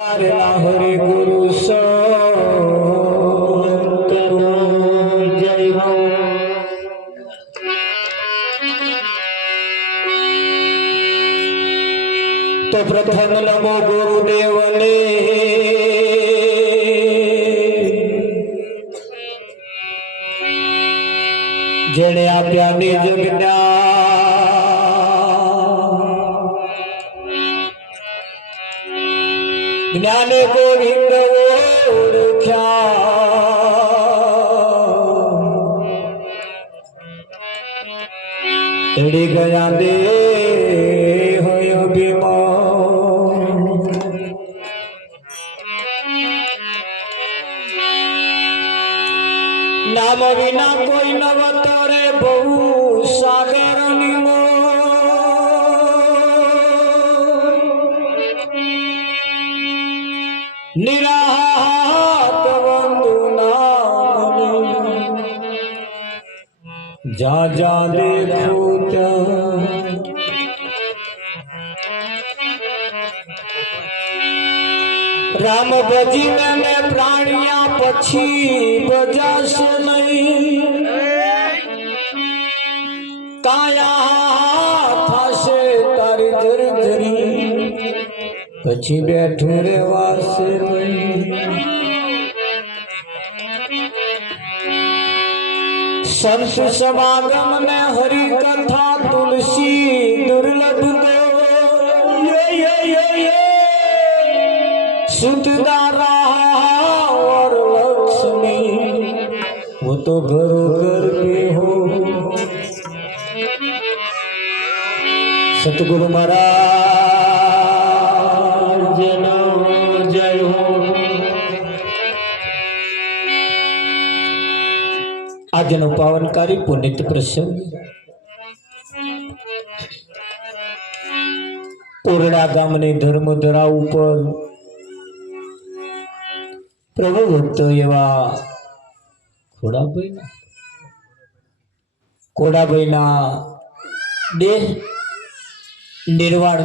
हरे गुरु करो जय हो। तो प्रथम नमो गुरुदेव ने जेने आप्या निज ज्ञान गोविंद ओळख्या तेड़ी गया दे होयो बीमा नाम विना कोई नवतरे बहु सागर निमो निराहात वंदुना जा जा देखो राम भजी ने प्राणिया पछी बजाश नहीं काया थाशे तारी जरजरी पछी बैठू रे वासे संत समागम ने हरि कथा तुलसी दुर्लभ दो सुतदारा और लक्ष्मी वो तो घर घर के हो। सतगुरु महाराज जय हो। આજનો પાવનકારી પુનિત પ્રસંગ પૂર્ણા ગામની ધર્મધરા ઉપર પ્રભુ ભક્તો એવા કોડાભાઈના દેહ નિર્વાણ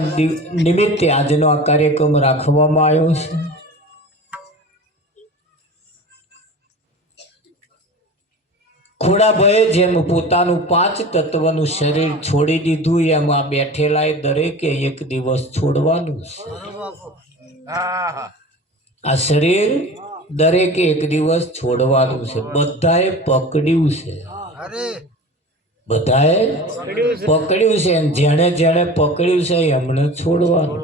નિમિત્તે આજનો આ કાર્યક્રમ રાખવામાં આવ્યો છે। ખોડાભાઈએ જેમ પોતાનું 5 તત્વનું શરીર છોડી દીધું એમ આ બેઠેલા દરેકે એક દિવસ છોડવાનું છે। આ શરીર દરેકે એક દિવસ છોડવાનું છે। બધાએ પકડ્યું છે, બધાએ પકડ્યું છે, જેણે જેણે પકડ્યું છે એમને છોડવાનું।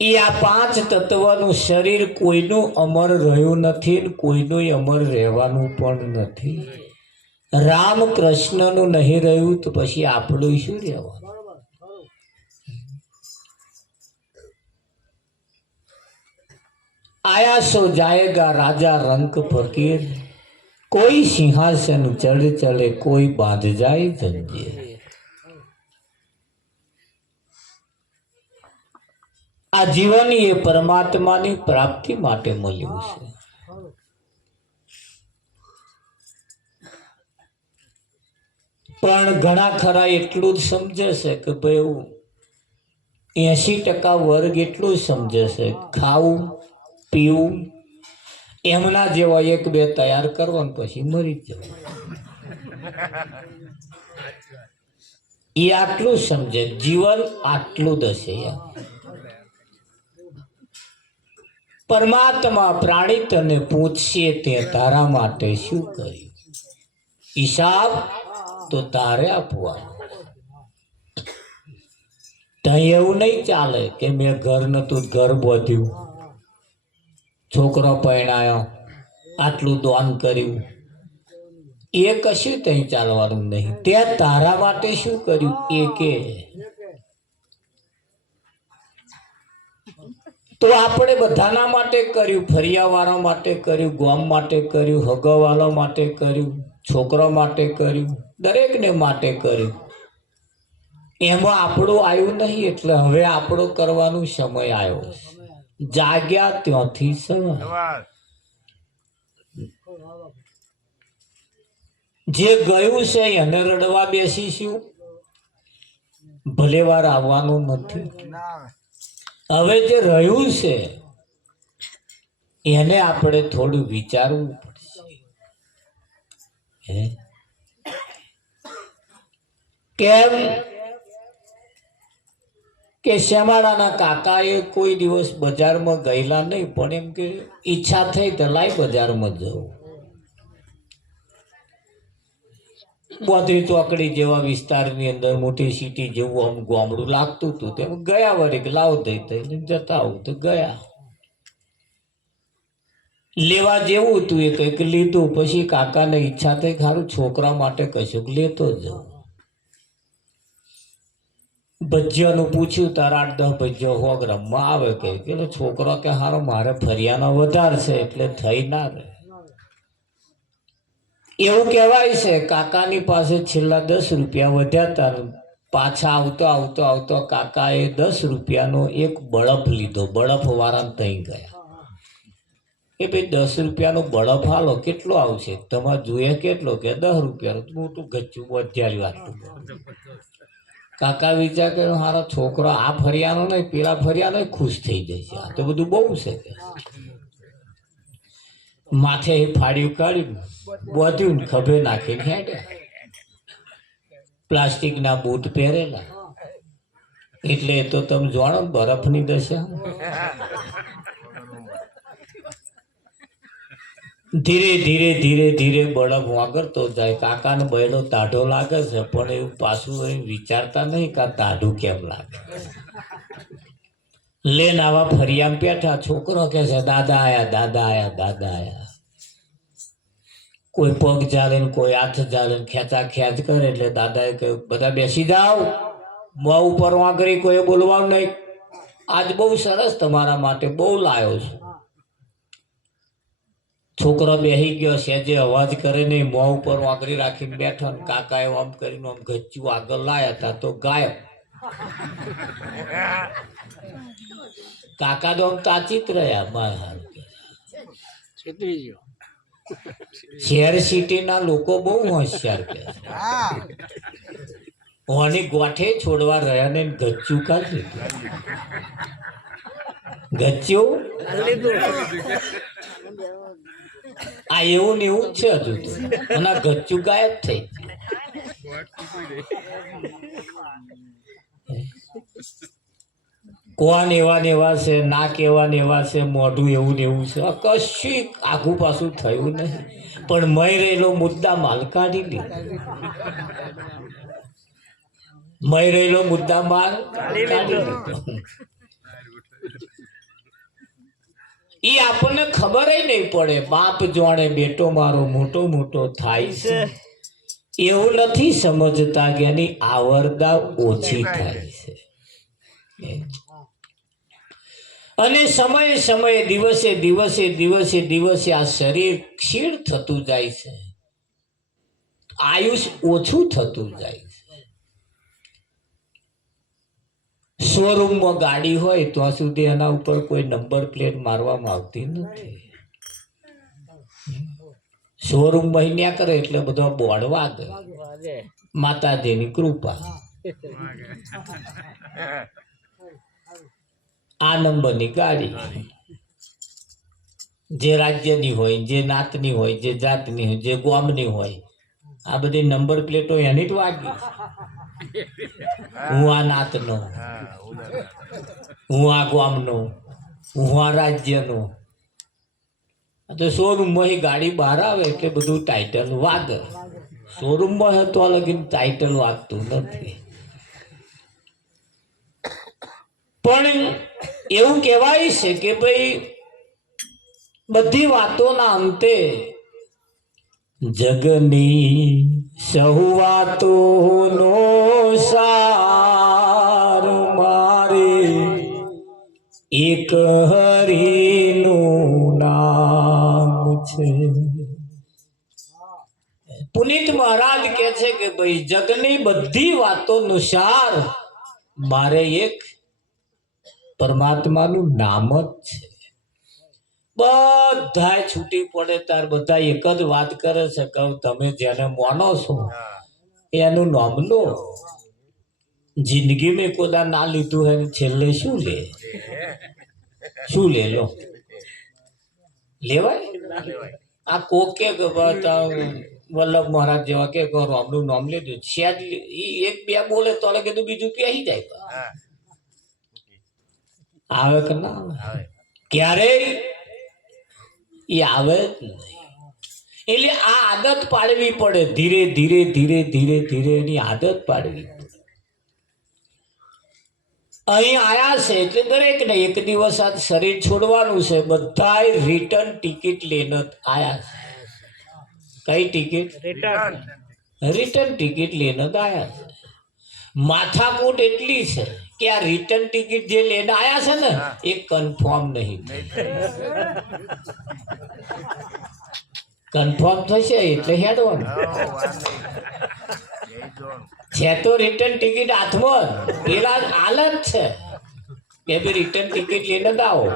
એ આ 5 તત્વનું શરીર કોઈનું અમર રહ્યું નથી, કોઈનું અમર રહેવાનું પણ નથી। રામ કૃષ્ણનું નહીં રહ્યું તો પછી આપણું શું રહેવાનું? आया सो जाएगा राजा रंक फकीर, कोई सिंहासन चढ़ चले कोई बांध जाए जंजीर। आ जीवन ये परमात्मा की प्राप्ति माटे मळ्युं छे। पण घणा खरा एटलुं ज समझे छे के भाई 80% वर्ग एटलुं ज समझे छे खावुं पीवुं एमना जेवा 1-2 तैयार करवा पछी मरी जवाय। ए आटलुं समझे जीवन आटलुं ज छे। परमात्मा प्राणी तने पूछशे ते तारा माटे शुं कर्युं, हिसाब तो तारे आपवानो। तई एवुं नहीं चाले के मैं घर नतुं घर बांध्युं, छोकरो परणायो, आटलू दान कर्યું, એ કશું તઈ ચાલવાનું નહીં। તે તારા માટે શું કર્યું એ કે તો આપણે બધાના માટે કર્યું, ફરિયાવાળા માટે કર્યું, ગામ માટે કર્યું, હગાવાળા માટે કર્યું, છોકરા માટે કર્યું, દરેકને માટે કર્યું। એમાં આપણું આવ્યું નહીં એટલે હવે આપણો કરવાનો સમય આવ્યો છે। जाग्या त्योंथी सवार જે ગયું છે એને રડવા બેસીશું, ભલે વાર આવવાનું નથી. હવે જે રહ્યું છે એને આપણે થોડું વિચારવું પડશે. કેમ કે શ્યામાળાના કાકાએ કોઈ દિવસ બજારમાં ગયેલા નહીં, પણ એમ કે ઈચ્છા થઈ તો લાઈ બજારમાં જવું. બોધરી ચોકડી જેવા વિસ્તારની અંદર મોટી સિટી જેવું આમ ગામડું લાગતું હતું, તેમ ગયા વળી કે લાવ દઈ દઈ જતા આવું તો ગયા. લેવા જેવું હતું એ કંઈક લીધું, પછી કાકાને ઈચ્છા થઈ ખારું છોકરા માટે કશુંક લેતો જાઉં. ભજીયાનું પૂછ્યું તારા 8-10 ભજીયા 100 ગ્રામમાં આવે કે છોકરો કે હારો મારે ફરિયાનો વધારે છે એટલે થઈ ના રહે. એવું કહેવાય છે કાકાની પાસે છેલ્લા 10 રૂપિયા વધ્યા હતા. પાછા આવતો આવતો આવતો કાકાએ 10 રૂપિયાનો એક બળફ લીધો. બળફ વાળાને ત્યાં ગયા કે ભાઈ 10 રૂપિયાનો બળફ હાલો કેટલો આવશે તમારે જોઈએ? કેટલો? કે 10 રૂપિયાનો. મોટું ગચ્ચું વધ્યારી વાતું. કાકા વિચાર કર્યો હારો છોકરો આ ફરિયાનો નહીં પેલા ફરિયાનો ખુશ થઈ જશે, આ તો બધું બહુ છે. માથે ફાડ્યું કાઢ્યું, બધું ખભે નાખીને હેડ્યા. પ્લાસ્ટિકના બૂટ પહેરેલા એટલે તો તમે જાણો બરફની દશા. ધીરે ધીરે ધીરે ધીરે બળફ વાગરતો જાય. કાકાને બહેનો તાઢો લાગે છે, પણ એવું પાછું વિચારતા નહીં કે આ તાઢું કેમ લાગે. લેન આવા ફરિયામાં બેઠા. છોકરો કે છે દાદા આયા, દાદા આયા, દાદા આયા. કોઈ પગ ચાલે ને કોઈ હાથ ચાલે ને ખેંચા ખેંચ કરે એટલે દાદાએ કહ્યું બધા બેસી જાઓ, મોં ઉપર વાંકરી કોઈ બોલવાનું નહીં. આજ બહુ સરસ તમારા માટે બહુ લાયો છું. છોકરો બેસી ગયો, સેજે અવાજ કરે નહીં, મોં ઉપર વાંકરી રાખીને બેઠો. ને કાકાએ આમ કરીને આમ ગચ્ચું આગળ લાયા હતા તો ગાયબ. કાકા તો આમ તાચિત રહ્યા. શહેર સિટીના લોકો બહુ હોશિયાર કે ઓની ગોઠે છોડવા રહ્યા ને ગચ્ચું કાઢી ગચ્ચું આ એવું ને એવું જ છે હજુ તો. અને ગચ્ચું ગાયબ થઈ. કોણ એવા ને એવા છે, નાક એવા ને એવા છે, મોઢું એવું ને એવું છે, કશું આઘું પાછું થયું નહીં. પણ મય રહેલો મુદ્દા માલ કાઢી લીધો. મય રહેલો મુદ્દા માલ કાઢી લીધો. એ આપણને ખબર નહીં પડે. બાપ જાણે બેટો મારો મોટો મોટો થાય છે, એવું નથી સમજતા કે એની આવરદા ઓછી થાય છે. અને સમયે સમયે દિવસે દિવસે દિવસે દિવસે આ શરીર ક્ષીણ થતું જાય છે, આયુષ ઓછું થતું જાય છે. શોરૂમમાં ગાડી હોય ત્યાં સુધી એના ઉપર કોઈ નંબર પ્લેટ મારવામાં આવતી નથી. શોરૂમ મહિન્યા કરે એટલે બધા બોર્ડ વાગે. માતાજીની કૃપા. આ નંબરની ગાડી જે રાજ્યની હોય, જે નાતની હોય, જે જાતની હોય, જે ગામની હોય, આ બધી નંબર પ્લેટો એની જ વાગી. હું આ નાતનો, હું આ ગામનો, હું આ રાજ્યનો. તો શોરૂમમાં ગાડી બહાર આવે એટલે બધું ટાઇટલ વાગે. શોરૂમમાં હતો લગીને ટાઇટલ વાગતું નથી. પણ એવું કહેવાય છે કે ભાઈ બધી વાતોના અંતે જગની સહુ વાતોનો સાર મારે એક હરિનું નામ છે. પુનિત મહારાજ કહે છે કે ભાઈ જગની બધી વાતોનું સાર મારે એક પરમાત્માનું નામ જ છે. બધાય છૂટી પડે તાર બધા એક જ વાત કરે છે કે તમે જેને માનો છો એનું નામ લો. જિંદગી મેં કોદા ના લીધું હોય ને છેલ્લે શું લે? શું લે લો? લેવાય? આ કોકે વલ્લભ મહારાજ જેવા કે રામનું નામ લીધું છે, એક બે બોલે તો કીધું બીજું પહેરી જાય. આવે કે ના આવે? ક્યારેય એ આવે જ નહીં. એટલે આ આદત પાડવી પડે, ધીરે ધીરે ધીરે ધીરે ધીરે એની આદત પાડવી પડે. અહીં આયા છે એટલે દરેક ને એક દિવસ આ શરીર છોડવાનું છે. બધાય રિટર્ન ટિકિટ લઈને આયા છે. કઈ ટિકિટ? રિટર્ન ટિકિટ લઈને આયા છે. માથાકૂટ એટલી છે કે આ રિટર્ન ટિકિટ જે લઈને આયા છે ને એ કન્ફર્મ નહીં. કન્ફર્મ થશે એટલે હેડવાનું છે. તો રિટર્ન ટિકિટ હાથમાં પેલા હાલત છે કે ભાઈ રિટર્ન ટિકિટ લઈને જ આવો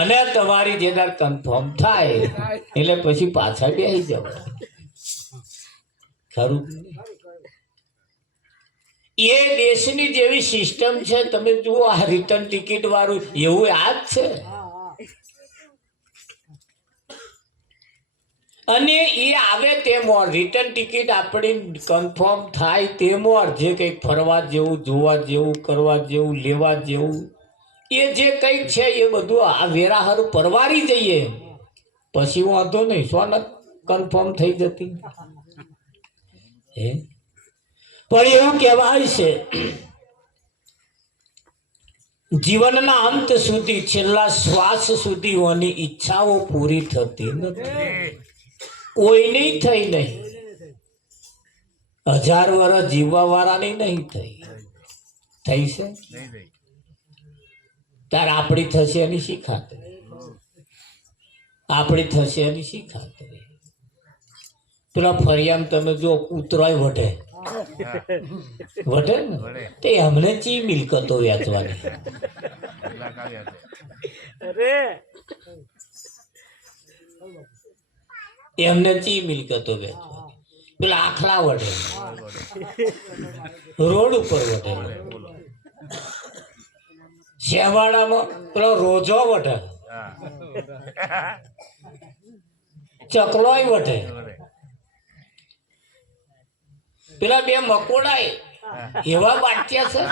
અને તમારી જેદાર કન્ફર્મ થાય એટલે પછી પાછા બેસી જાવ. ખરું? એ દેશની જેવી સિસ્ટમ છે. તમે જુઓ આ રિટર્ન ટિકિટ વાળું એવું આ જ છે. અને એ આવે તેમાં રિટર્ન ટિકિટ આપણી કન્ફર્મ થાય તેમાં જે કંઈક ફરવા જેવું, જોવા જેવું, કરવા જેવું, લેવા જેવું એ જે કંઈક છે એ બધું આ વેરાહર પરવારી જઈએ પછી વાંધો નહીં. સોનત કન્ફર્મ થઈ જતી હે. પણ એવું કહેવાય છે જીવનના અંત સુધી, છેલ્લા શ્વાસ સુધી ઓની ઈચ્છાઓ પૂરી થતી નથી. કોઈની થઈ નહીં. 1000 વર્ષ જીવવા વાળાની નહીં થઈ. થઈ છે તાર આપણી થશે એની શી ખાતરી? આપણી થશે એની શી ખાતરી? પેલા ફરિયામ તમે જો કૂતરોય વઢે વઢે ને તે એમને ચી મિલકતો વેચવાની? એમને ચી મિલકતો વેચવાની? પેલા આખલા વઢે, રોડ ઉપર વઢે, શેવાડામાં પેલો રોજો વઢે, ચકલોય વઢે, પેલા બે મકોડાય એવા બાટ્યા છે.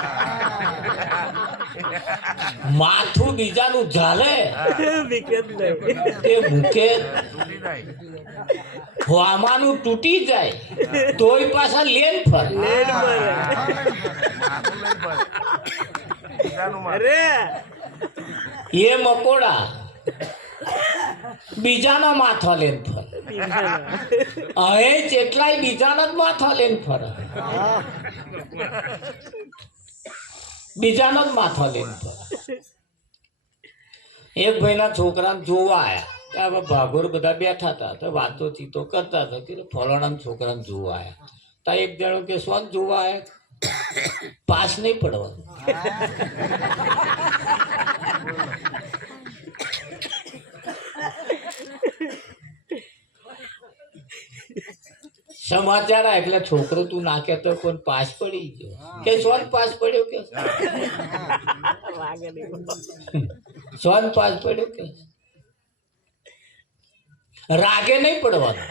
માથું બીજાનું ઝાલે તે ભૂકે હવાનું તૂટી જાય તોય પાછા લેન ફર. એ મકોડા બીજાનો માથો લેન ફર. હવે જેટલાય બીજાનો જ માથો લેન ફર. બીજાનો જ માથો લેન ફર. એક ભાઈના છોકરાને જોવા આયા. ભાગોર બધા બેઠા હતા તો વાતો ચીતો કરતા હતા કે ફલાણા છોકરાને જોવા આયા. તો એક જણો કે શું જોવા આયા? પાસ નહીં પડવાનું. સમાચાર એટલે છોકરો તું ના કહેતો કોઈ પાસ પડી ગયો કે સોન પાસ પડ્યો કે સોન પાસ પડ્યો કે રાગે નહીં પડવાનું.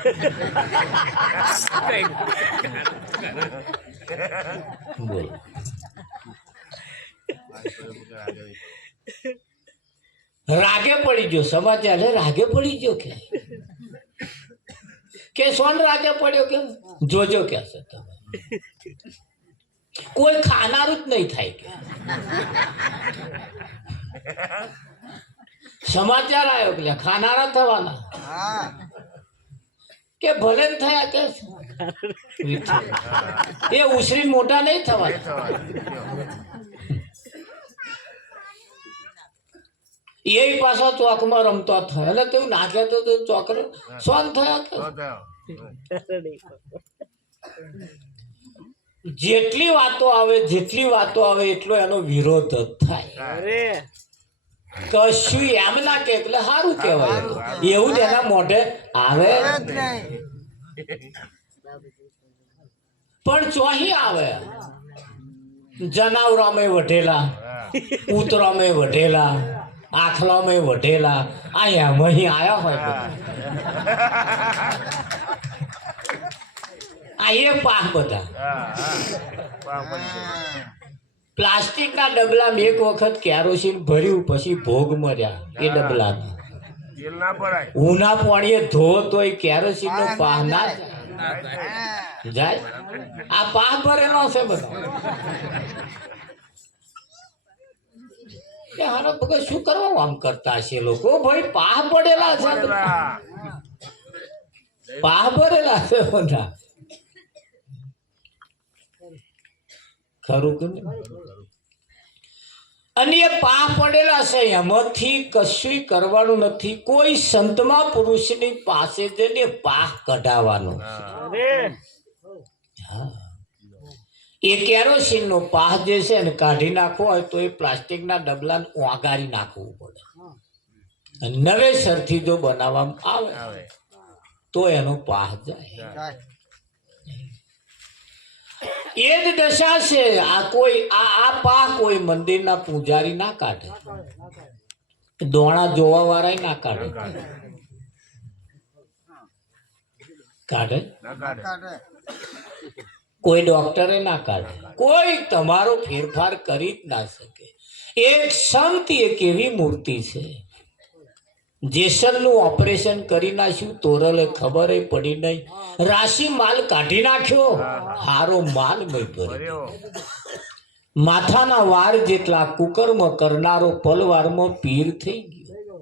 બોલ રાગે પડી ગયો સમાચાર રાગે પડી ગયો કે સોન રાગે પડ્યો કે જોજો કે તમે કોઈ ખાનારું જ નહીં થાય કે સમાચાર આવ્યો કે ખાનારા થવાના કે ભલે થયા કે એ ઉછરી મોટા નહીં થવાના. એ પાછો ચોકમાં રમતો થયો એટલે તું નાખે તો ચોકરો સોન થયા કે જેટલી વાતો આવે એટલો એનો વિરોધ જ થાય. કશું એમ ના કે એટલે સારું કહેવાય. એવું જ એના મોઢે આવે પણ ચોહી આવે. જનાવરામાં વઢેલા, ઉતરામાં વઢેલા, આખલામાં વઢેલા, અહીંયા અહીં આયા હોય બધા. આ એ પાહ બધા. પ્લાસ્ટિકના ડબલામાં એક વખત કેરોસીન ભર્યું પછી ભોગ મર્યા એ ડબલામાં. ઉના પાણીએ ધો તોય કેરોસીન નો પાહ ના જાય. આ પાહ ભરેલો છે બધા. હારો ભગત શું કરવા આમ કરતા છે લોકો? ભાઈ પાહ પડેલા છે, પાહ ભરેલા છે બધા. ખરું કે અને એ પાહ પડેલા છે એમાંથી કશું કરવાનું નથી. કોઈ સંતમાં પુરુષની પાસે જઈને પાહ કઢાવવાનો છે. એ કેરોસીન નો પાહ જે છે ને કાઢી નાખવો હોય તો એ પ્લાસ્ટિકના ડબલાને ઓગાળી નાખવું પડે. નવેસરથી જો બનાવવામાં આવે તો એનો પાહ જાય. એ જ દશા છે. આ કોઈ આ પાહ કોઈ મંદિરના પૂજારી ના કાઢે, દોણા જોવા વાળા ના કાઢે. કાઢે કોઈ ડોક્ટરે ના કાઢે. કોઈ તમારો ફેરફાર કરી જ ના શકે. એક સંત એક એવી મૂર્તિ છે, જેસલનું ઓપરેશન કરી નાખ્યું, તોરલે ખબર પડી નહીં, રાશિ માલ કાઢી નાખ્યો, હારો માલ ભર્યો. માથાના વાર જેટલા કુકર્મ કરનારો પલવારમાં પીર થઈ ગયો.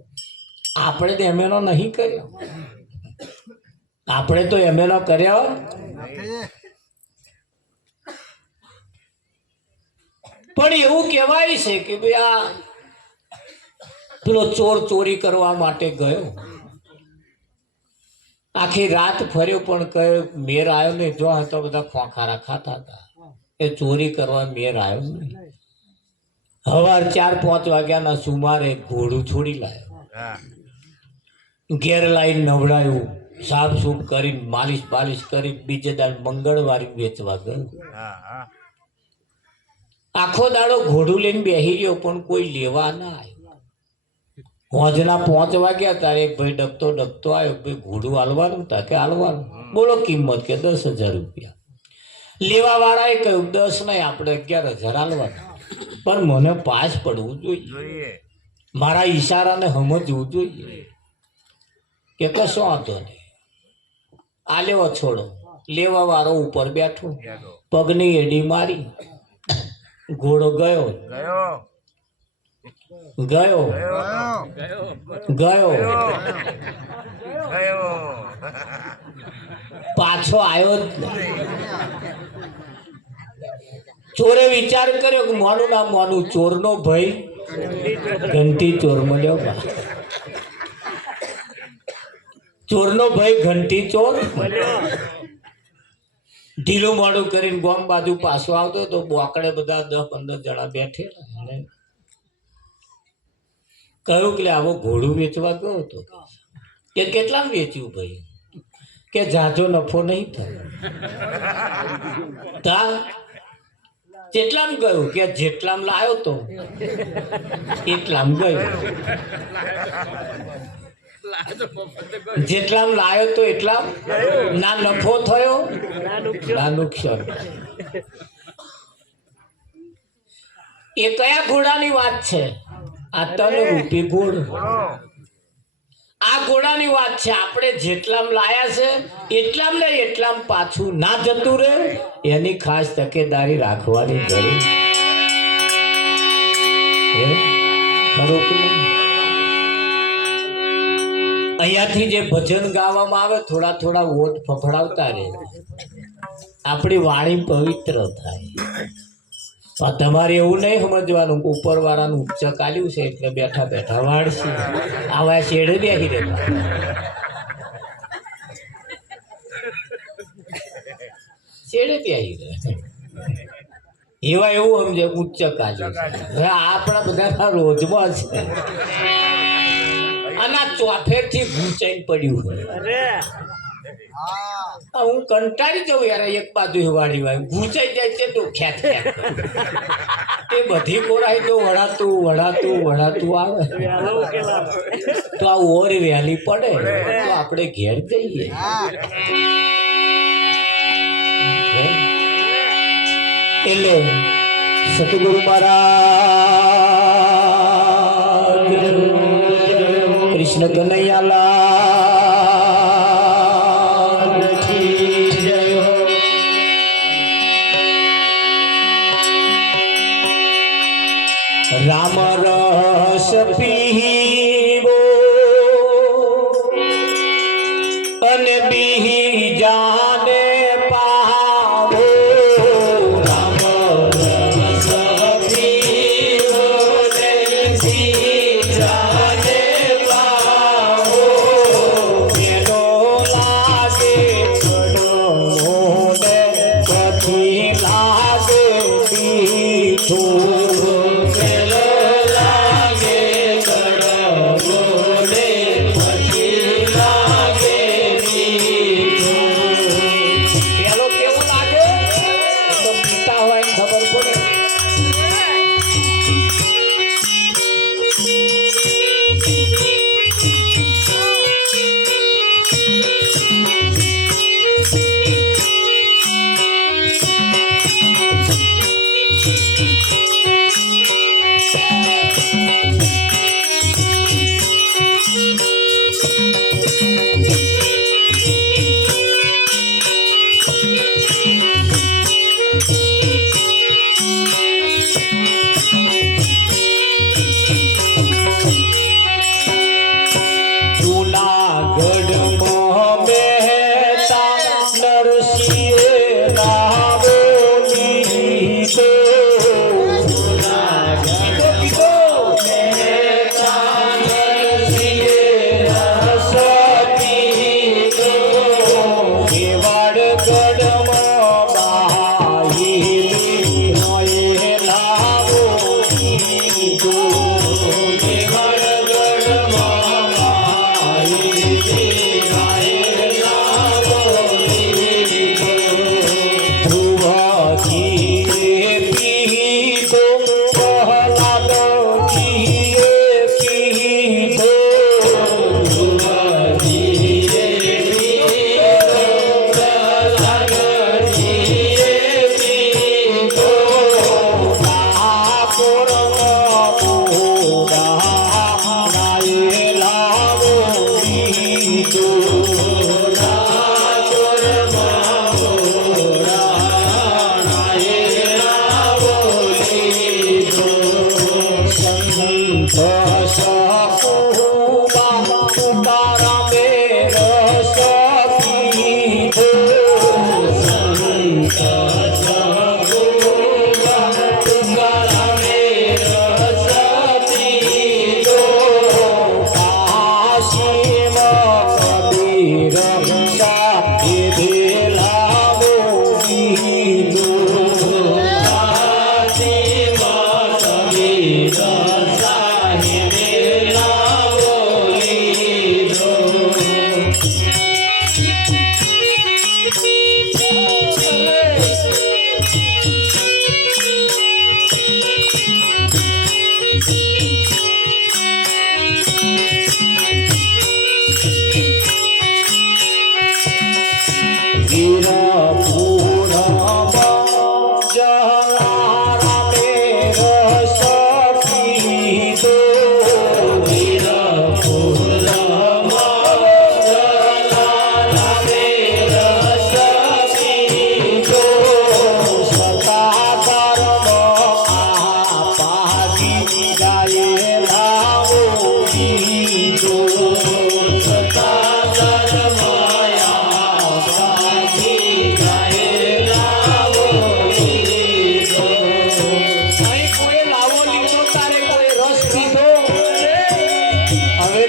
આપણે તો એમેનો નહીં કર્યો, આપણે તો એમેનો કર્યો. પણ એવું કહેવાય છે કે ભાઈ આ પેલો ચોર ચોરી કરવા માટે ગયો, આખી રાત ફર્યો પણ કયો મેર આવ્યો નહીં. જો તો બધા ખોખારા ખાતા હતા. એ ચોરી કરવા મેર આવ્યો નહીં. સવાર 4-5 વાગ્યાના સુમારે ઘોડું છોડી લાવ્યો, ઘેર લાઈન નવડાયું, સાફ સૂફ કરીને માલિશ બાલિશ કરી બીજે દાડ મંગળવારે વેચવા ગયો. આખો દાડો ઘોડું લઈને બેસી રહ્યો પણ કોઈ લેવા ના આવ્યું. હોજના 5 વાગ્યા તારે એક ભાઈ ડગતો ડગતો આવ્યો. ભાઈ ઘોડું હાલવાનું હતા કે હાલવાનું? બોલો કિંમત કે 10,000 રૂપિયા. લેવા વાળાએ કહ્યું 10 નહીં, આપણે 11,000 હાલવાના. પણ મને પાસ પડવું જોઈએ, મારા ઈશારાને સમજવું જોઈએ કે કશો વાંધો નહીં, આ લેવો છોડો. લેવા વાળો ઉપર બેઠો, પગની એડી મારી, ઘોડો ગયો ગયો ગયો પાછો આવ્યો જ નહીં. ચોરે વિચાર કર્યો કે મોનું ના મોનું, ચોરનો ભય ઘંટી ચોર મળ્યો. ચોરનો ભય ઘંટી ચોર. ઢીલું મોડું કરીને ગોમ બાજુ પાછો આવતો તો બોકડે બધા 10-15 જણા બેઠેલા. કહ્યું કે આવો ઘોડું વેચવા ગયો હતો. કે કેટલામ વેચ્યું ભાઈ? કે જાજો નફો નહીં થાય. કેટલામ ગયું? કે જેટલામ લાયો તો એટલામ ગયું. જેટલામ લાયો તો એટલામ ના નફો થયો ના નુકસાન. એ કયા ઘોડાની વાત છે? આ તનરૂપી ઘોડો. આ ઘોડાની વાત છે. આપણે જેટલામ લાયા છે એટલામ ને એટલામ પાછું ના જતું રહે, એની ખાસ તકેદારી રાખવાની જરૂર. ખરું કે નહીં? અહીંયાથી જે ભજન ગાવામાં આવે થોડા થોડા વોટ ફફડાવતા રહે, આપણી વાણી પવિત્ર થાય. તમારે એવું નહીં સમજવાનું ઉપર વાળાનું ઉપચક આલ્યું છે એટલે બેઠા બેઠા વાળશે. આવા શેડે બેસી રહેતા. શેડે બેસી રહે. એવા એવું સમજે ઉચ્ચ કાજુ હવે આપણા બધા રોજમાં છે અને ચોફેરથી ભૂચાઈને પડ્યું હોય હું કંટાળી જાઉં યાર એક બાજુ વાળી વાય ભૂચાઈ જાય છે તો ખેત એ બધી કોરાઈ તો વળાતું આવે તો આ ઓર વહેલી પડે તો આપણે ઘેર જઈએ એટલે સતગુરુ મહારાજ કૃષ્ણ કનૈયાલાલ કી જય હો. રામ રસ પીવો અને બીજાને પાવો.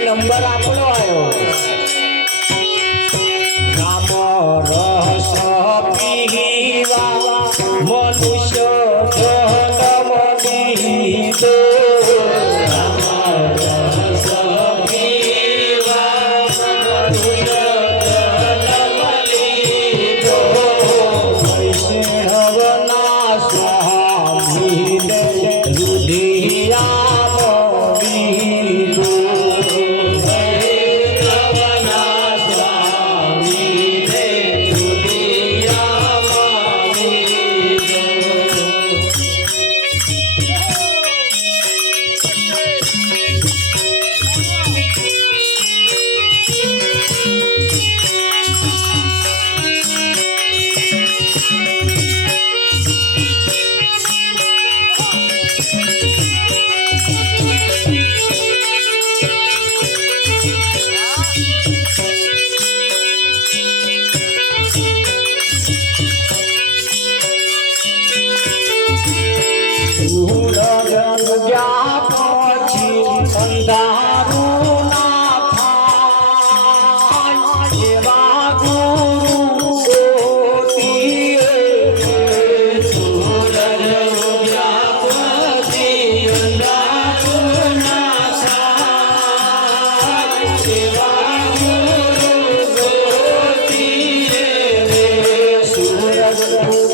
નંબર આપણો આવ્યો. રામ રસ પીવા મનુષ્ય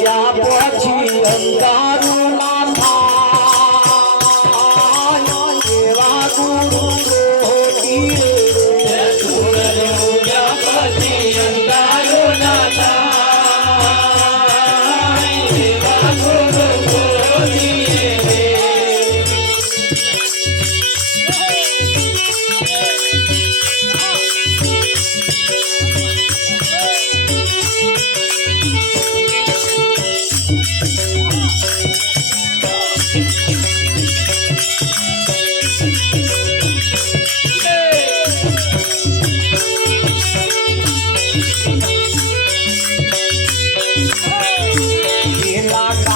ઉગ્યા પછી અંધારું ના થાય એવા ગુરુ રોટીએ સૂરજ ઉગ્યા પછી અંધારું ના થાય એવા ગુરુ રોટીએ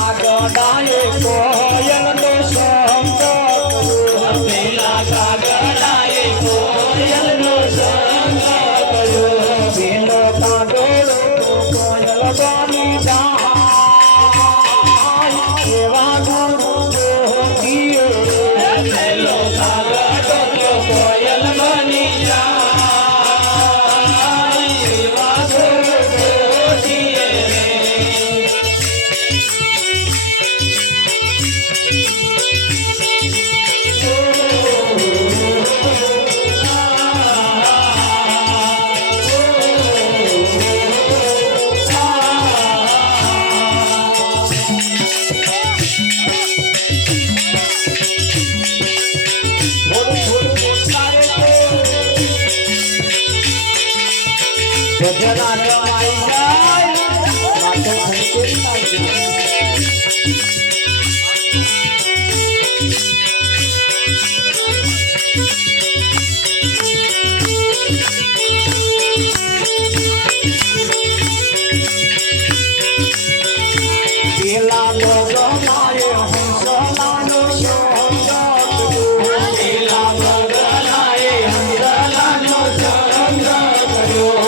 કાગડાએ કોયલનો સંગ કર્યો પેલા કાગડાએ કોયલનો સંગ કર્યો પેલો કાગડો કોયલ બની જાય એવા ગુરુ જોગીએ પેલો કાગડો કોયલ બની જાય એવા ગુરુ જોગીએ ભજના રમાઈ જાય માથે ખંચેરી નાખી પેલા ગગનાએ હંસલાનો સંગ કર્યો પેલા ગગનાએ હંસલાનો સંગ કર્યો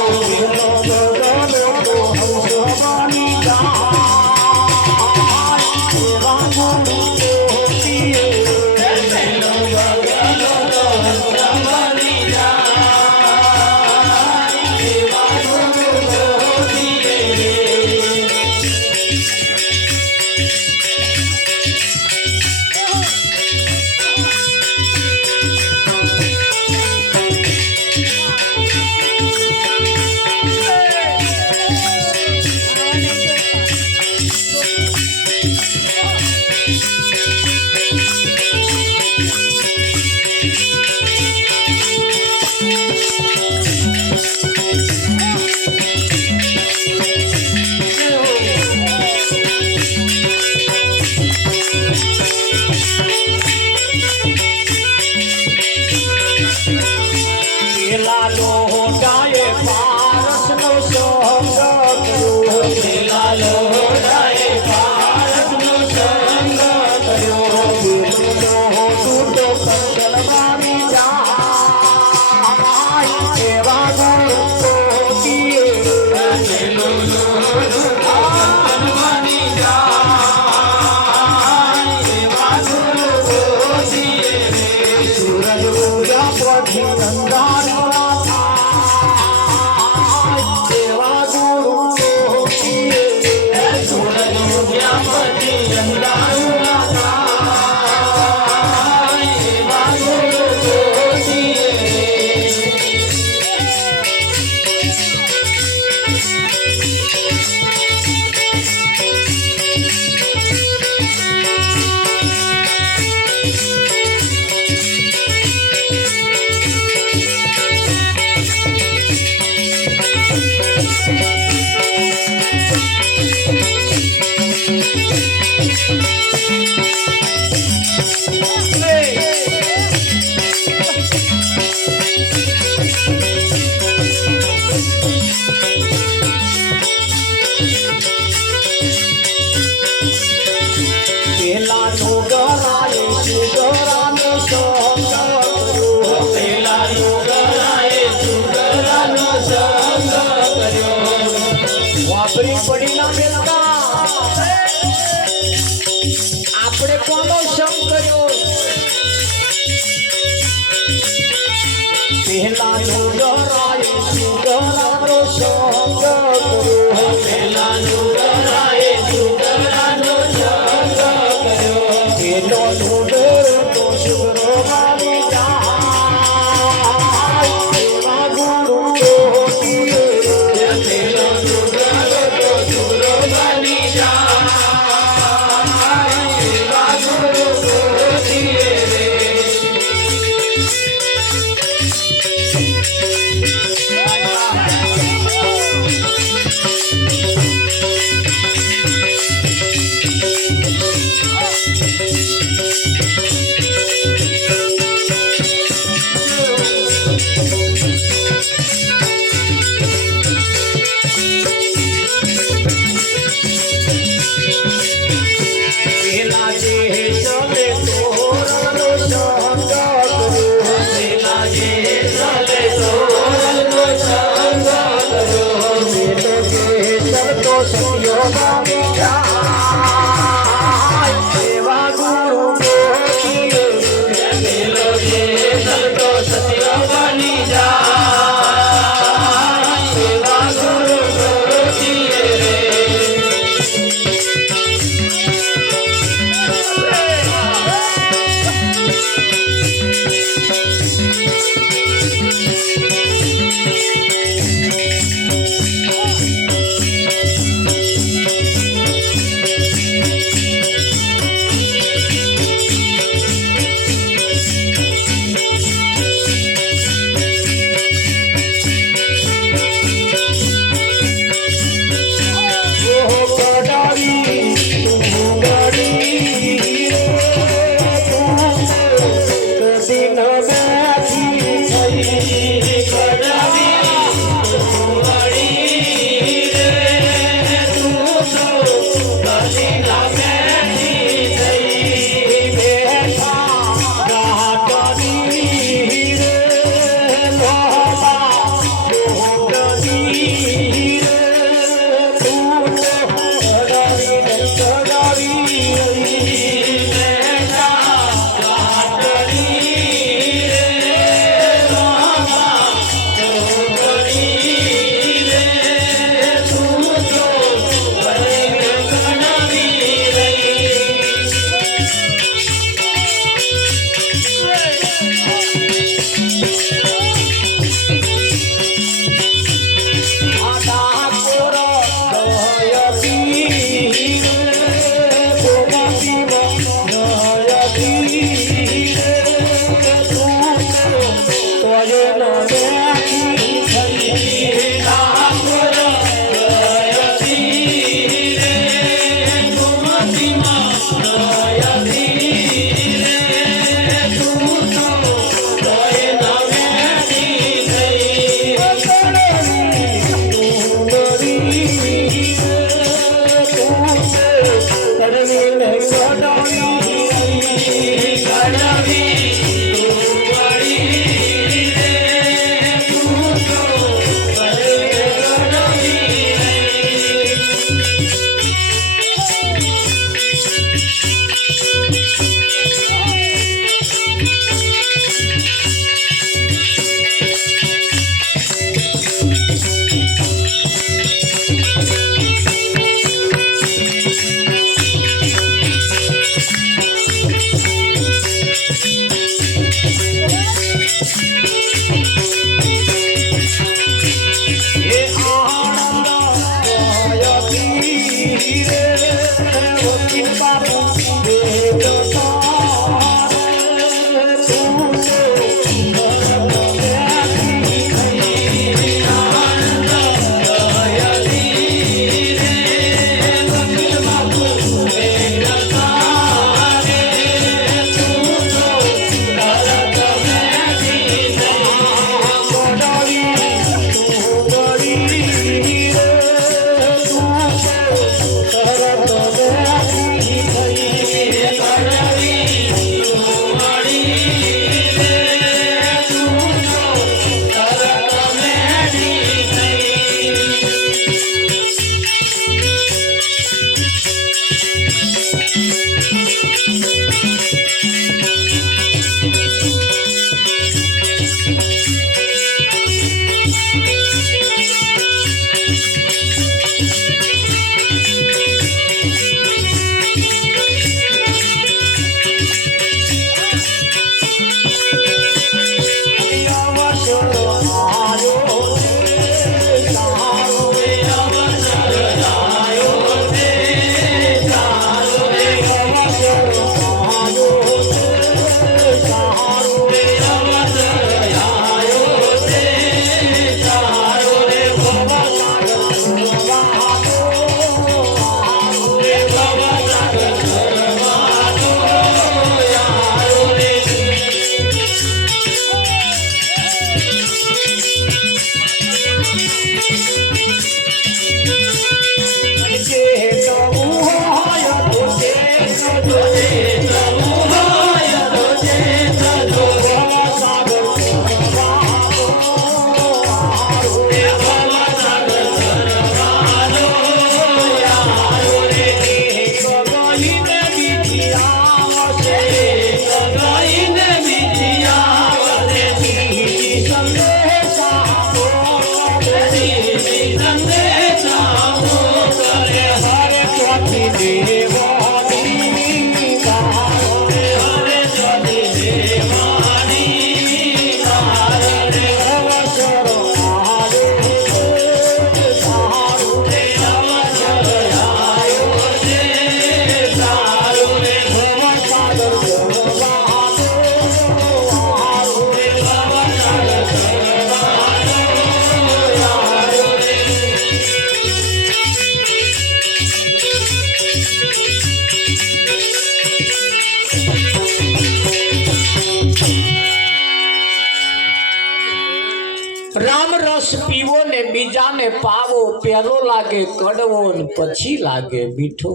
રામ રસ પીવો ને બીજાને પાવો, પેલો લાગે કડવો ને પછી લાગે મીઠો.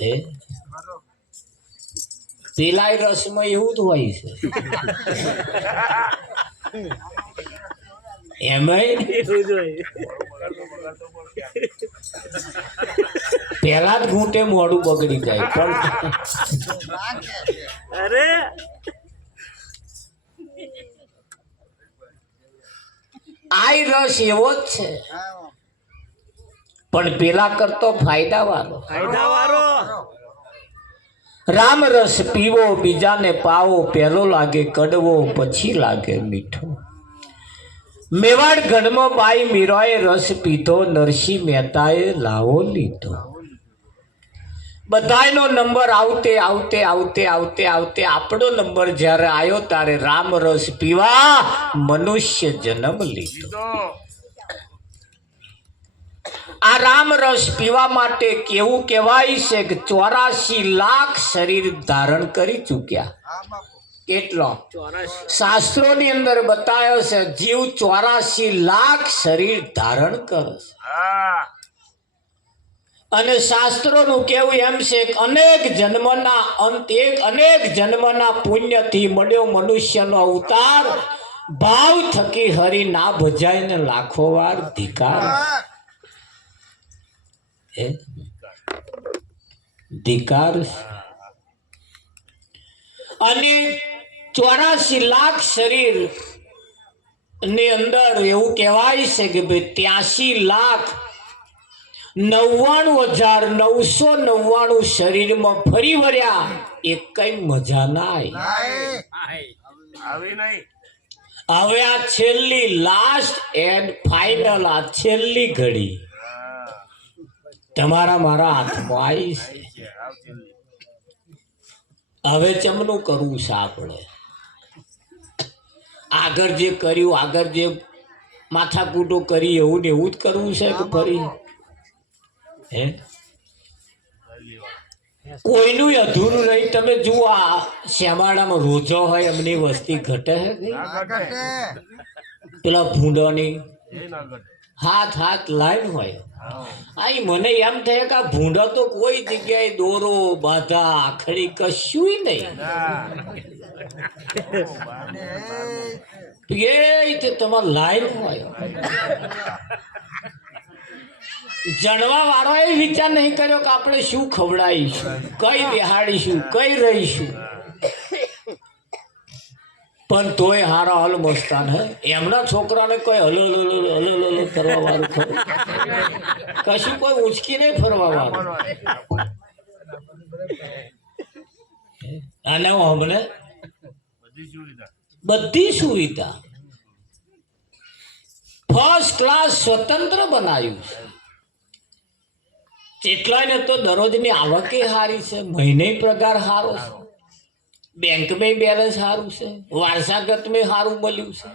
હે પેલાય રસમાં એવું જ હોય છે. એમાંય પેલા જ ઘૂંટે મોડું બગડી જાય. પણ અરે આય રસ એવો જ છે, પણ પેલા કરતો ફાયદા વાળો. રામ રસ પીવો બીજાને પાવો, પેલો લાગે કડવો પછી લાગે મીઠો. મેવાડ ગઢમાં બાઈ મીરાએ રસ પીધો, નરસિંહ મહેતાએ લાવો લીધો. બધાયનો નંબર આવતે આવતે આવતે આવતે આવતે આપણો નંબર જ્યારે આવ્યો ત્યારે રામ રસ પીવા મનુષ્ય જન્મ લીધો. આ રામ રસ પીવા માટે કેવું કહેવાય છે કે 84 લાખ શરીર ધારણ કરી ચૂક્યા. કેટલો? શાસ્ત્રોની અંદર બતાવ્યો છે જીવ 84 લાખ શરીર ધારણ કરે છે. અને શાસ્ત્રોનું કેવું એમ છે કે અનેક જન્મના અંતે અનેક જન્મના પુણ્યથી મળ્યો મનુષ્યનો અવતાર, ભાવ થકી હરિ ના ભજાય ને લાખો વાર ધિકાર. ધિકાર. અને 84 લાખ શરીર ની અંદર એવું કહેવાય છે કે ભાઈ 83,99,999 શરીરમાં ફરી વળ્યા, એક કઈ મજા ના આવી. હવે આ છેલ્લી લાસ્ટ એન્ડ ફાઇનલ, આ છેલ્લી ઘડી તમારા મારા હાથમાં આવી છે. હવે ચમનું કરવું છે આપણે? આગળ જે કર્યું, આગળ જે માથાકૂટો કરી એવું ને એવું જ કરવું છે કે ફરી? હે કોઈનું અધૂરું રહી. તમે જુઓ આ શ્યામાળામાં રોજો હોય એમની વસ્તી ઘટે હે? પેલા ભૂંડોની હાથ લાઈન હોય. આ મને એમ થાય કે આ ભૂંડો તો કોઈ જગ્યાએ દોરો બાધા આખડી કશું નહીં. એ તમારે લાઈન હોય. જણવા વાળો એ વિચાર નહીં કર્યો કે આપણે શું ખવડાવીશું, કઈ બેહાડીશું, કઈ રહીશું. પણ તોય હારા હલ મસ્તાન હે. એમના છોકરાને કોઈ હલો ફરવા વાળું ખરું? કશું કોઈ ઉંચકી નહીં ફરવા વાળું. અને અમને બધી સુવિધા ફર્સ્ટ ક્લાસ સ્વતંત્ર બનાવ્યું છે. એટલાને તો દરરોજની આવકે સારી છે, મહિને પગાર સારો છે, બેંકમાં બેલેન્સ સારું છે, વારસાગતમાં સારું મળ્યું છે.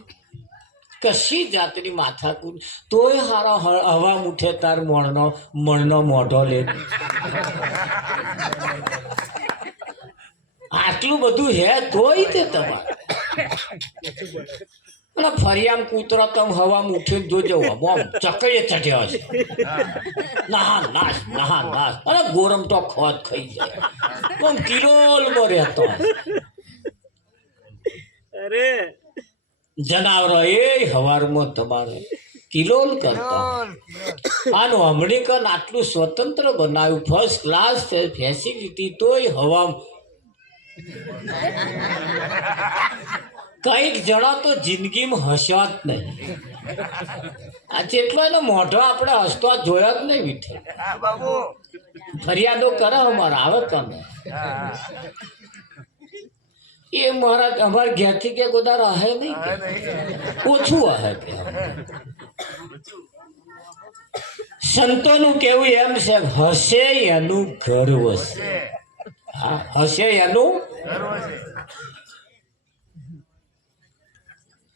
કશી જાતની માથાકૂટ. તોય હારા હવા મુઠે તાર મણનો મોઢો લે. આટલું બધું હે તોય તે તમારે ફરિયામ કૂતરો તમે હવા મુઠી જોજો ચકડીએ ચઢ્યો છે. નહા નાશ. અને ગોરમ તો ખોદ ખાઈ જાય. આમ કિલોલમાં રહેતો અરે જનાવરો એ હવારમાં તમારે કિલોલ કરતો. આનું હમણી કન આટલું સ્વતંત્ર બનાવ્યું, ફર્સ્ટ ક્લાસ ફેસિલિટી, તોય હવા કઈક જણા તો જિંદગીમાં હસ્યા જ નહીં. આ જેટલો એનો મોઢો આપણે હસતો જોયો જ નહીં વિઠ્ઠલ. ફરિયાદો કરે અમારે આવે તમે એ મહારાજ અમારા ઘેરથી કે ગોદાર હે નહીં કે ઓછું હે કે સંતોનું કેવું એમ છે હસે એનું ઘર વસે. હા હસે એનું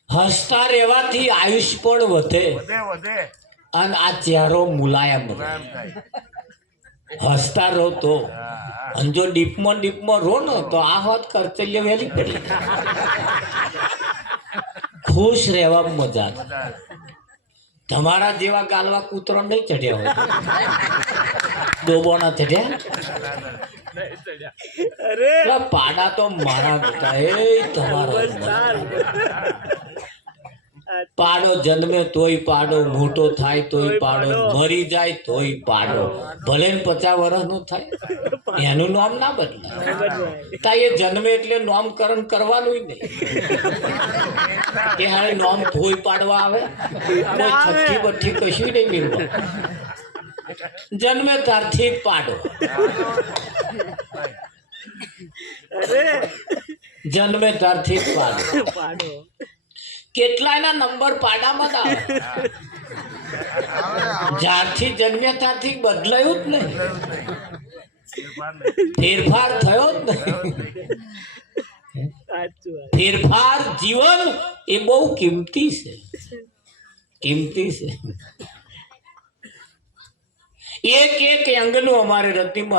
હસતા રહેવાથી આયુષ પણ વધે અને આ ચહેરો મુલાયમ રહે. હસતા રહો તો અને જો ડીપમાં રો ને તો આ વાત કરતલ્ય વહેલી પડી. ખુશ રહેવા મજા. તમારા જેવા ગાલવા કૂતરો નહીં ચડ્યા હોય ડોબોના ચડ્યા પાડા તો મારા બેટા એ તમારા પાડો જન્મે તોય પાડો, મોટો થાય તોય પાડો, મરી જાય તોય પાડો. ભલે 50 વર્ષનો થાય એનું નામ ના બદલાય. તા એ જન્મે એટલે નામકરણ કરવાનું નહીં કે હારે નામ ધોઈ પાડવા આવે કોઈ છઠ્ઠી બઠ્ઠી કશું નહીં મેળવા. જન્મે ત્યારથી જ પાડો. જન્મે ત્યારથી જ પાડો. કેટલાયના નંબર પાડામાં જ આવે. જ્યારથી જન્મ્યા ત્યારથી બદલાયું જ નહીં, ફેરફાર થયો જ નહીં. ફેરફાર જીવન એ બહુ કિંમતી છે, કિંમતી છે. એક એક અંગનું અમારે રતિમાં